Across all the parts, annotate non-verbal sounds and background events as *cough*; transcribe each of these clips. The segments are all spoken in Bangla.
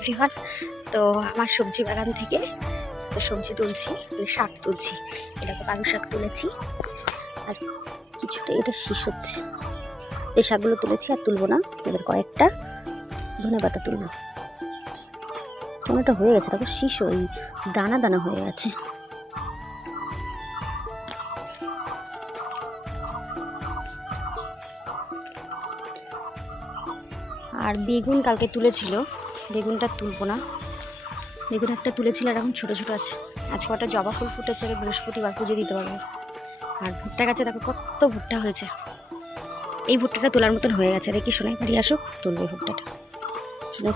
এভরিওয়ান তো আমার সবজি বাগান থেকে তো সবজি তুলছি মানে শাক তুলছি। এটাকে পালং শাক তুলেছি। আর কিছুটা এটা শীষ হচ্ছে। এই শাকগুলো তুলেছি আর তুলবো না। এবার কয়েকটা ধনে পাতা তুলবো। কোনোটা হয়ে গেছে, তারপর শীষ ওই দানা দানা হয়ে গেছে। আর বেগুন কালকে তুলেছিল। বেগুনটা তুলবো না। বেগুন একটা তুলেছিল আর এখন ছোটো ছোটো আছে। আজকে একটা জবা ফুল ফুটেছে আগে বৃহস্পতিবার পুজো দিতে পারব। আর ভুট্টা গাছে দেখো কত ভুট্টা হয়েছে। এই ভুট্টাটা তোলার মতন হয়ে গেছে। দেখি শোনাই বাড়ি আসুক তুলবো ভুট্টাটা।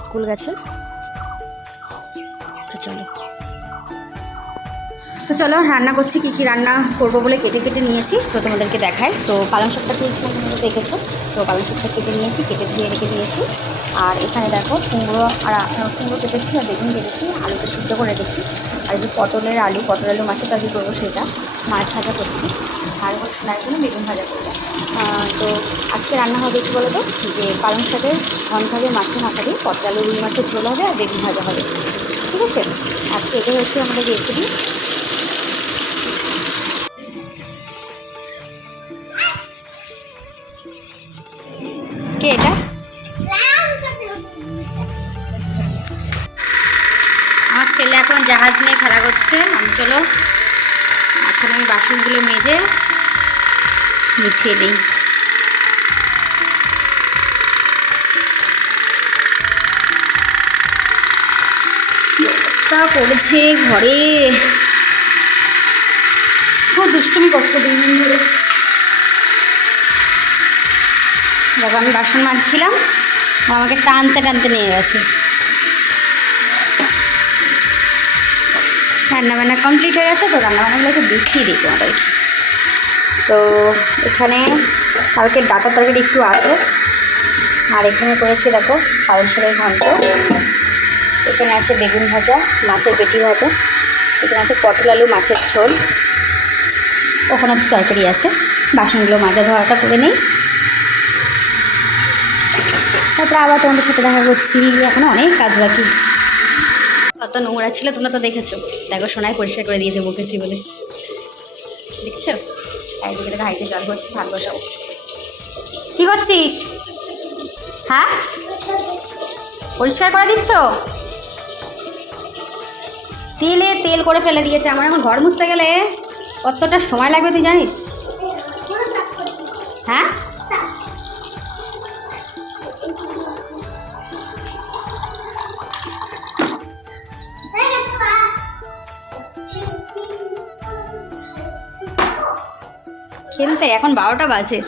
স্কুল গেছে। তো চলো। তো চলো, রান্না করছি, কী কী রান্না করব বলে কেটে কেটে নিয়েছি। তো তোমাদেরকে দেখায় তো পালং শাকটা তুলছি তোমরা দেখেছ? তো পালং শাকটা কেটে নিয়েছি, কেটে ধুয়ে রেখে দিয়েছি। আর এখানে দেখো, কুমড়ো আর কুমড়ো কেটেছি আর বেগুন কেটেছি, আলুটা সিদ্ধ করে রেখেছি। আর যে পটলের আলু পটল আলু মাছের কাজি করব সেটা। মাছ ভাজা করছি। আর সোনার জন্য বেগুন ভাজা করব। তো আজকে রান্না হবে কি বলো তো যে পালং শাকের ঘন ভাবে মাছের মাথা দিয়ে পটল আলু রুই মাছের ঝোল হবে আর বেগুন ভাজা হবে। ঠিক আছে? আজকে এটা হচ্ছে আমাদের রেসিপি কে এটা? আমার ছেলে এখন জাহাজ নিয়ে খেলা করছে। আমি চলো, এখন আমি বাসনগুলো মেজে মুছিয়ে দিই অবস্থা করেছে ঘরে? খুব দুষ্টুমি করছে দুই দিন ধরে। দেখো আমি বাসন মাজছিলাম আমাকে টানতে টানতে নিয়ে গেছে। রান্নাবান্না কমপ্লিট হয়ে গেছে তো রান্নাবান্নাগুলো একটু দেখিয়ে দিই তোমাদেরকে। তো এখানে কালকে ডাটা তরকারি একটু আছে। আর এখানে করেছি দেখো, পালং শাকের ঘন্ট। এখানে আছে বেগুন ভাজা, মাছের পেটি ভাজা। এখানে আছে পটল আলু, মাছের ঝোল। ওখানে তরকারি আছে। বাসনগুলো মাজা ধোয়াটা করে নেই। তারপরে আবার তোমাদের সাথে দেখা করছি। এখনও অনেক কাজ বাকি। কত নোংরা ছিল, তোমরা তো দেখেছ। দেখো, সোনায় পরিষ্কার করে দিয়েছে বকেছি বলে দেখছ? একদিকে দেখো হাইতে জল ভরছি, ভাত বসাবো। কি করছিস? হ্যাঁ? পরিষ্কার করে দিচ্ছ? তেলে তেল করে ফেলে দিয়েছে। আমার এখন ঘর মুছতে গেলে কতটা সময় লাগবে তুই জানিস? হ্যাঁ? খেলতে এখন বারোটা বাজে।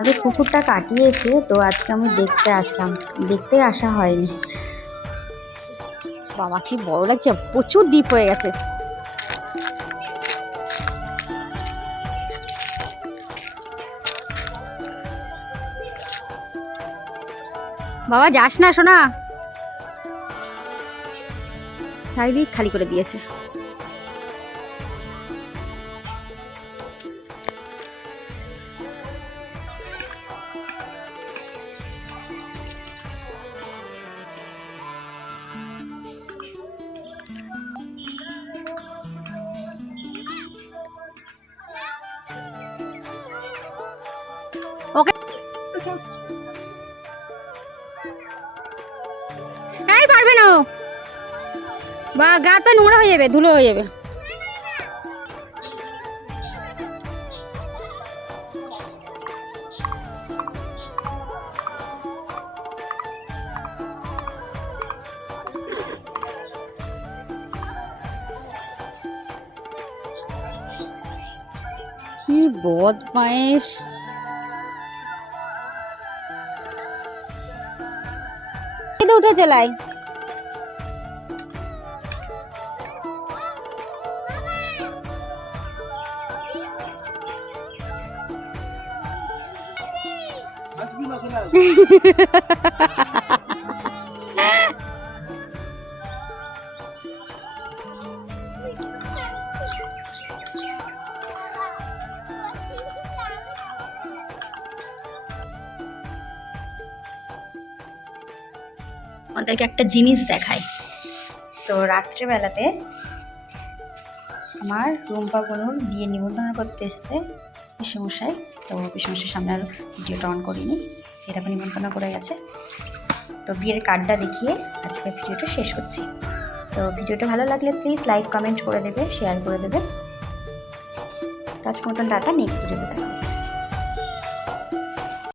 আগে কুকুরটা কাটিয়েছে তো আজকে আমি দেখতে আসলাম। দেখতে আসা হয়নি। বাবা কি বড় লাগছে প্রচুর ডিপ হয়ে গেছে। বাবা যাস না শোনা চারিদিক খালি করে দিয়েছে। বা গা পা নোংরা হয়ে যাবে ধুলো হয়ে যাবে। কি বদমাইশ উঠে চলাই *laughs* ওদেরকে একটা জিনিস দেখাই। তো রাত্রেবেলাতে আমার রুম্পা বলুন বিয়ে নিমন্ত্রণ করতে এসছে। পিসমশাই তো পিসমশাই সামনে আর ভিডিওটা অন করিনি, এটা নিমন্ত্রণ করে গেছে। তো বিয়ের কার্ডটা দেখিয়ে আজকে ভিডিওটা শেষ করছি। তো ভিডিওটা ভালো লাগলে প্লিজ লাইক কমেন্ট করে দেবে শেয়ার করে দেবে। তো আজকে মতন ডাটা নেক্সট ভিডিওতে দেখা হচ্ছে।